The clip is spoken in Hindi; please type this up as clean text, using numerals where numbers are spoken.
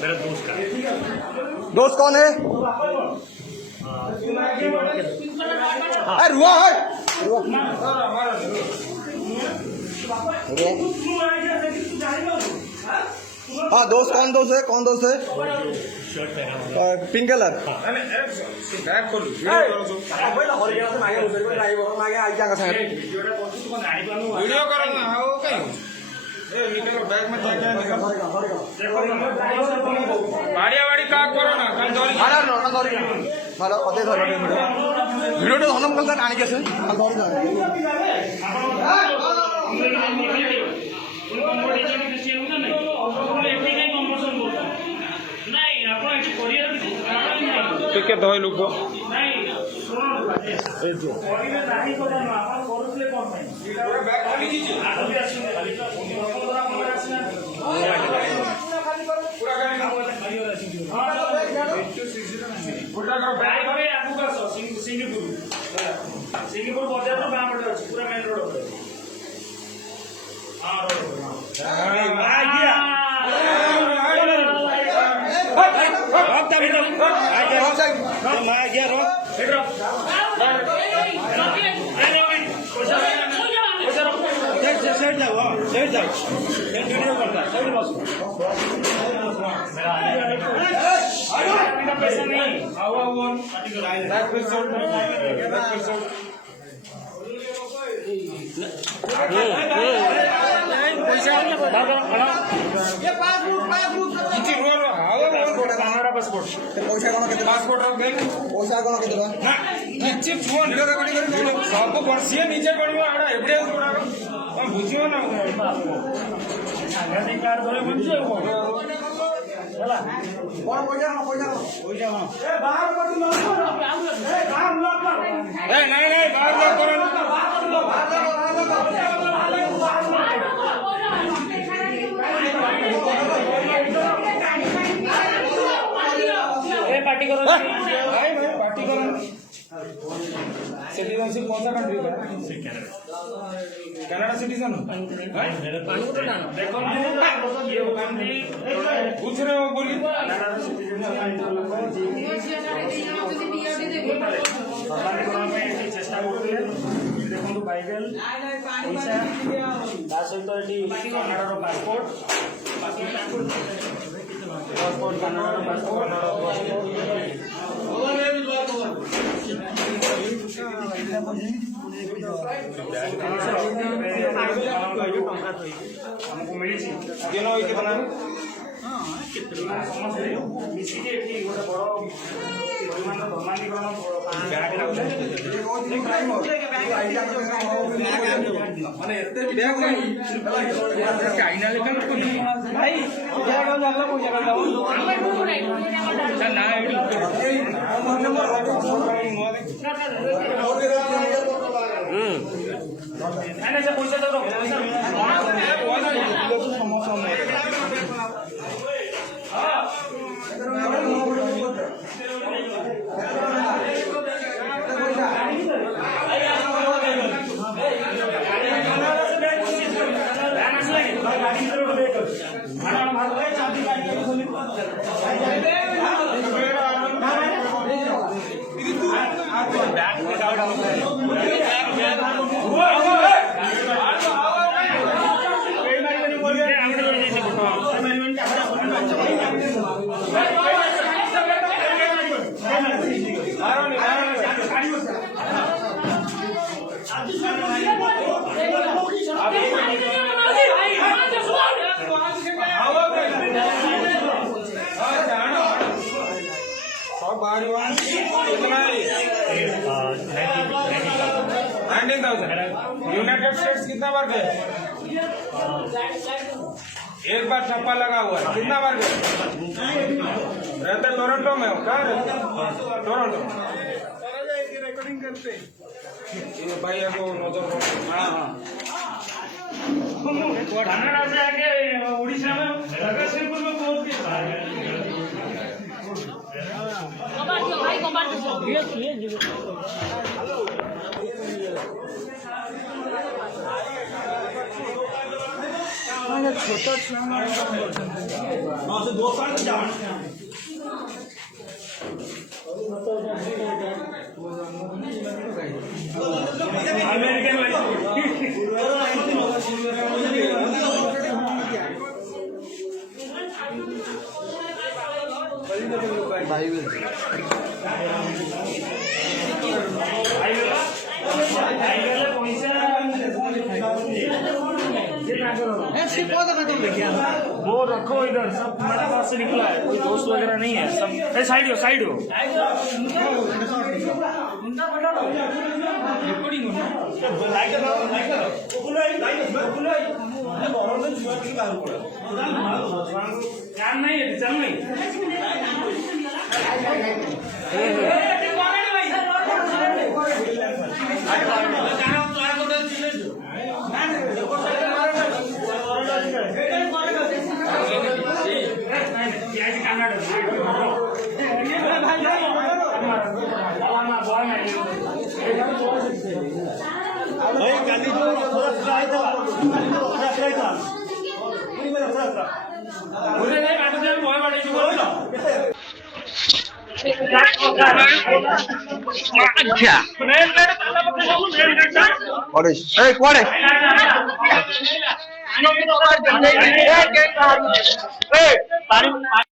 मेरा दोस्त का। दोस्त कौन है? अरे रुआ हाँ दोस्त कौन दोस्त है? कौन दोस्त है? शर्ट पहना पिंक कलर। वीडियो करो ना हो कहीं निकलो बैग में क्या क्या निकलो बाड़िया का करो ना कल धरी अरे न धरी मारो अदे धर वीडियो तो हनम कल आनी कैसे कल धरी जा ठीक है धोई लुक सिंगपुर बजार तो गाँव पड़े पूरा मेन रोड पैसा नहीं सब बर्षीय नीचे बुझो ना नहीं पार्टी करो पार्टी करो सिटीजनशिप कौन सा कंट्री का? कनाडा सिटीजन हो? देखो ये पूछ रहे हो बोलिए चेष्टा करते देखो बाइबल पैसा ता सहित कनाडार पासपोर्ट कनाडार पासपोर्ट हमको मिली कितना समझे मिसिके एठी गोटे बड़ परिमाण धर्मांतरण माने एते ब्याग नहीं चाइना लेखन को नहीं भाई ब्याग जाला पैसा का ना एने से पैसा दो यूनाइटेड स्टेट्स कितना बार गए? एक बार छप्पा लगा हुआ है। कितना बार गए? रहते टोरंटो में हो? कहाँ रहते? टोरंटो। रिकॉर्डिंग करते ये भाई को नजर कनाडा से आके उड़ीसा में जगतसिंहपुर में पहुंच गए भाई वो रखो इधर, सब मेरे पास से निकला है, कोई दोस्त वगैरह नहीं है, सब साइड हो साइड हो। ध्यान नहीं है, चल नहीं अच्छा